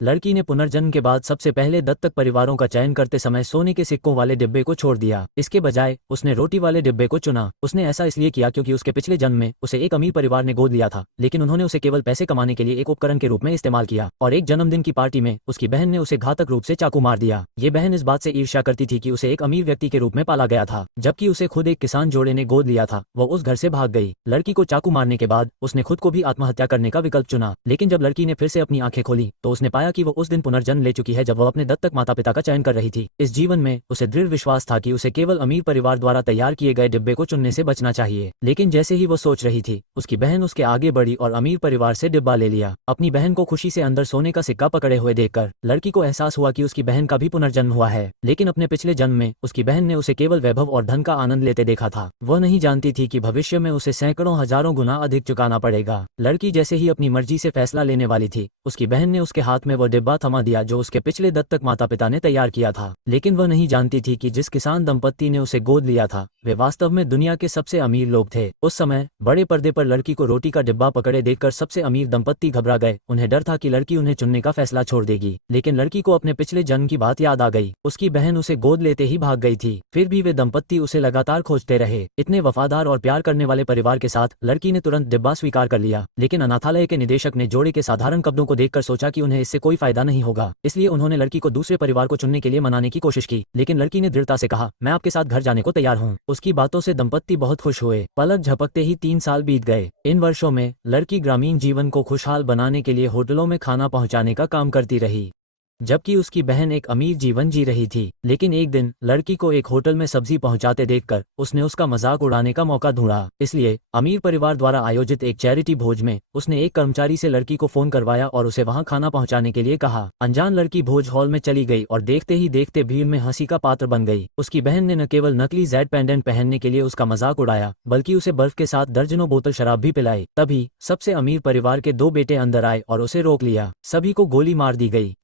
लड़की ने पुनर्जन्म के बाद सबसे पहले दत्तक परिवारों का चयन करते समय सोने के सिक्कों वाले डिब्बे को छोड़ दिया। इसके बजाय उसने रोटी वाले डिब्बे को चुना। उसने ऐसा इसलिए किया क्योंकि उसके पिछले जन्म में उसे एक अमीर परिवार ने गोद लिया था, लेकिन उन्होंने उसे केवल पैसे कमाने के लिए एक उपकरण के रूप में इस्तेमाल किया और एक जन्मदिन की पार्टी में उसकी बहन ने उसे घातक रूप से चाकू मार दिया। ये बहन इस बात से ईर्ष्या करती थी कि उसे एक अमीर व्यक्ति के रूप में पाला गया था, जबकि उसे खुद एक किसान जोड़े ने गोद लिया था। वो उस घर से भाग गई। लड़की को चाकू मारने के बाद उसने खुद को भी आत्महत्या करने का विकल्प चुना, लेकिन जब लड़की ने फिर से अपनी आंखें खोली तो उसने पाया कि वो उस दिन पुनर्जन्म ले चुकी है जब वह अपने दत्तक माता पिता का चयन कर रही थी। इस जीवन में उसे दृढ़ विश्वास था कि उसे केवल अमीर परिवार द्वारा तैयार किए गए डिब्बे को चुनने से बचना चाहिए, लेकिन जैसे ही वो सोच रही थी उसकी बहन उसके आगे बढ़ी और अमीर परिवार से डिब्बा ले लिया। अपनी बहन को खुशी से अंदर सोने का सिक्का पकड़े हुए देखकर लड़की को एहसास हुआ कि उसकी बहन का भी पुनर्जन्म हुआ है, लेकिन अपने पिछले जन्म में उसकी बहन ने उसे केवल वैभव और धन का आनंद लेते देखा था। वह नहीं जानती थी कि भविष्य में उसे सैकड़ों हजारों गुना अधिक चुकाना पड़ेगा। लड़की जैसे ही अपनी मर्जी से फैसला लेने वाली थी, उसकी बहन ने उसके हाथ में वो डिब्बा थमा दिया जो उसके पिछले दत्तक माता पिता ने तैयार किया था। लेकिन वह नहीं जानती थी कि जिस किसान दंपत्ति ने उसे गोद लिया था वे वास्तव में दुनिया के सबसे अमीर लोग थे। उस समय बड़े पर्दे पर लड़की को रोटी का डिब्बा पकड़े देखकर सबसे अमीर दंपत्ति घबरा गए। उन्हें डर था कि लड़की उन्हें चुनने का फैसला छोड़ देगी, लेकिन लड़की को अपने पिछले जन्म की बात याद आ गई। उसकी बहन उसे गोद लेते ही भाग गई थी। फिर भी वे दंपत्ति उसे लगातार खोजते रहे। इतने वफादार और प्यार करने वाले परिवार के साथ लड़की ने तुरंत डिब्बा स्वीकार कर लिया, लेकिन अनाथालय के निदेशक ने जोड़े के साधारण कपड़ों को देखकर सोचा कि उन्हें इससे कोई फायदा नहीं होगा, इसलिए उन्होंने लड़की को दूसरे परिवार को चुनने के लिए मनाने की कोशिश की। लेकिन लड़की ने दृढ़ता से कहा, मैं आपके साथ घर जाने को तैयार हूँ। उसकी बातों से दंपत्ति बहुत खुश हुए। पलक झपकते ही 3 साल बीत गए। इन वर्षों में लड़की ग्रामीण जीवन को खुशहाल बनाने के लिए होटलों में खाना पहुंचाने का काम करती रही, जबकि उसकी बहन एक अमीर जीवन जी रही थी। लेकिन एक दिन लड़की को एक होटल में सब्जी पहुंचाते देखकर उसने उसका मजाक उड़ाने का मौका ढूंढा। इसलिए अमीर परिवार द्वारा आयोजित एक चैरिटी भोज में उसने एक कर्मचारी से लड़की को फोन करवाया और उसे वहां खाना पहुंचाने के लिए कहा। अनजान लड़की भोज हॉल में चली गई और देखते ही देखते भीड़ में हंसी का पात्र बन गई। उसकी बहन ने न केवल नकली जेड पेंडेंट पहनने के लिए उसका मजाक उड़ाया, बल्कि उसे बर्फ के साथ दर्जनों बोतल शराब भी पिलाई। तभी सबसे अमीर परिवार के 2 बेटे अंदर आए और उसे रोक लिया। सभी को गोली मार दी गई।